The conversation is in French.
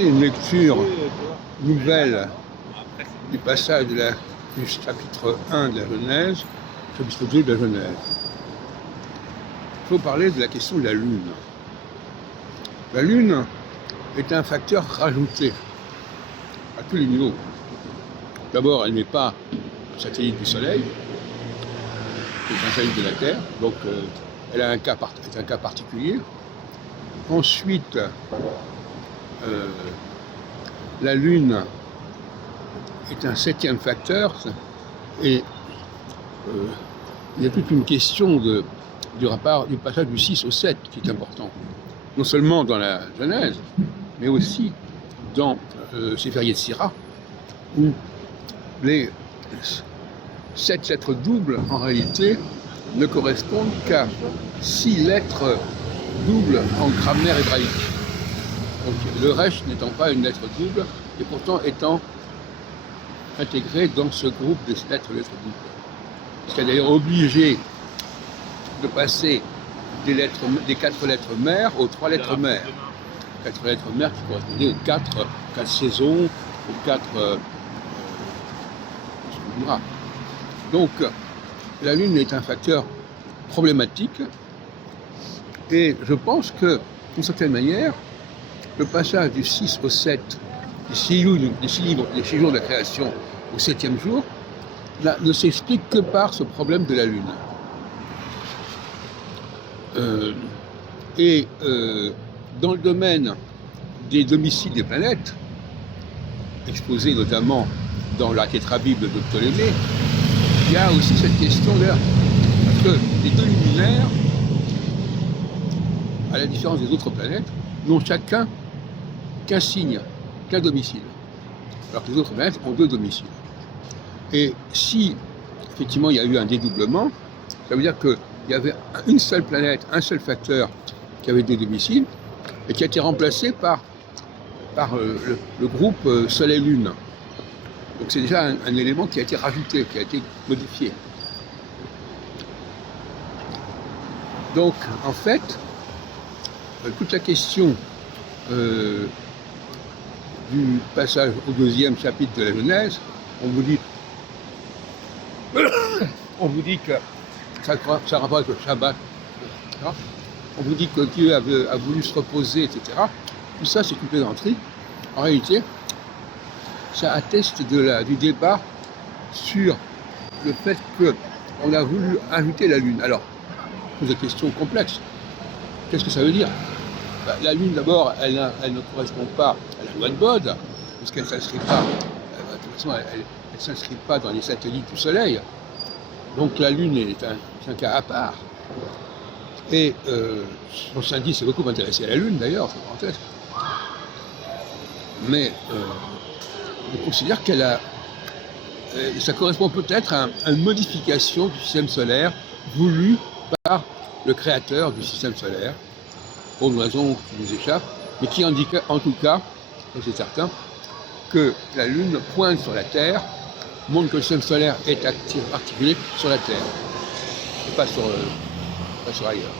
Une lecture nouvelle du passage du chapitre 1 de la Genèse, chapitre 2 de la Genèse. Il faut parler de la question de la Lune. La Lune est un facteur rajouté à tous les niveaux. D'abord, elle n'est pas un satellite du Soleil, c'est un satellite de la Terre, donc elle a un cas particulier. Ensuite, la Lune est un septième facteur et il y a toute une question du passage du 6 au 7 qui est important. Non seulement dans la Genèse, mais aussi dans Sefer Yetzira, où les 7 lettres doubles, en réalité, ne correspondent qu'à 6 lettres doubles en grammaire hébraïque. Donc le Resh n'étant pas une lettre double, et pourtant étant intégré dans ce groupe de lettres doubles. Ce qui est d'ailleurs obligé de passer des 4 lettres mères aux 3 lettres mères. 4 lettres mères qui correspondaient aux 4 saisons, aux 4... Donc, la Lune est un facteur problématique et je pense que, d'une certaine manière, le passage du 6 au 7, des 6 jours de la création au 7e jour, ne s'explique que par ce problème de la Lune. Dans le domaine des domiciles des planètes, exposés notamment dans la tétrabible de Ptolémée, il y a aussi cette question-là. Parce que les deux luminaires, à la différence des autres planètes, n'ont chacun qu'un signe, qu'un domicile. Alors que les autres planètes ont 2 domiciles. Et si, effectivement, il y a eu un dédoublement, ça veut dire qu'il y avait une seule planète, un seul facteur qui avait 2 domiciles, et qui a été remplacé par le groupe Soleil-Lune. Donc c'est déjà un élément qui a été rajouté, qui a été modifié. Donc, en fait, toute la question du passage au 2e chapitre de la Genèse, on vous dit que ça a rapport avec le Shabbat, etc. On vous dit que Dieu a voulu se reposer, etc. Tout ça, c'est une plaisanterie. En réalité, ça atteste du débat sur le fait qu'on a voulu ajouter la Lune. Alors, c'est une question complexe. Qu'est-ce que ça veut dire ? La Lune, d'abord, elle ne correspond pas à la loi de Bode, puisqu'elle ne s'inscrit pas, de toute façon, elle s'inscrit pas dans les satellites du Soleil. Donc la Lune est un cas à part. Et son syndic s'est beaucoup intéressé à la Lune, d'ailleurs, c'est parenthèse. Mais on considère ça correspond peut-être à une modification du système solaire voulue par le créateur du système solaire, pour une raison qui nous échappe, mais qui indique en tout cas, et c'est certain, que la Lune pointe sur la Terre, montre que le système solaire est articulé sur la Terre, et pas sur ailleurs.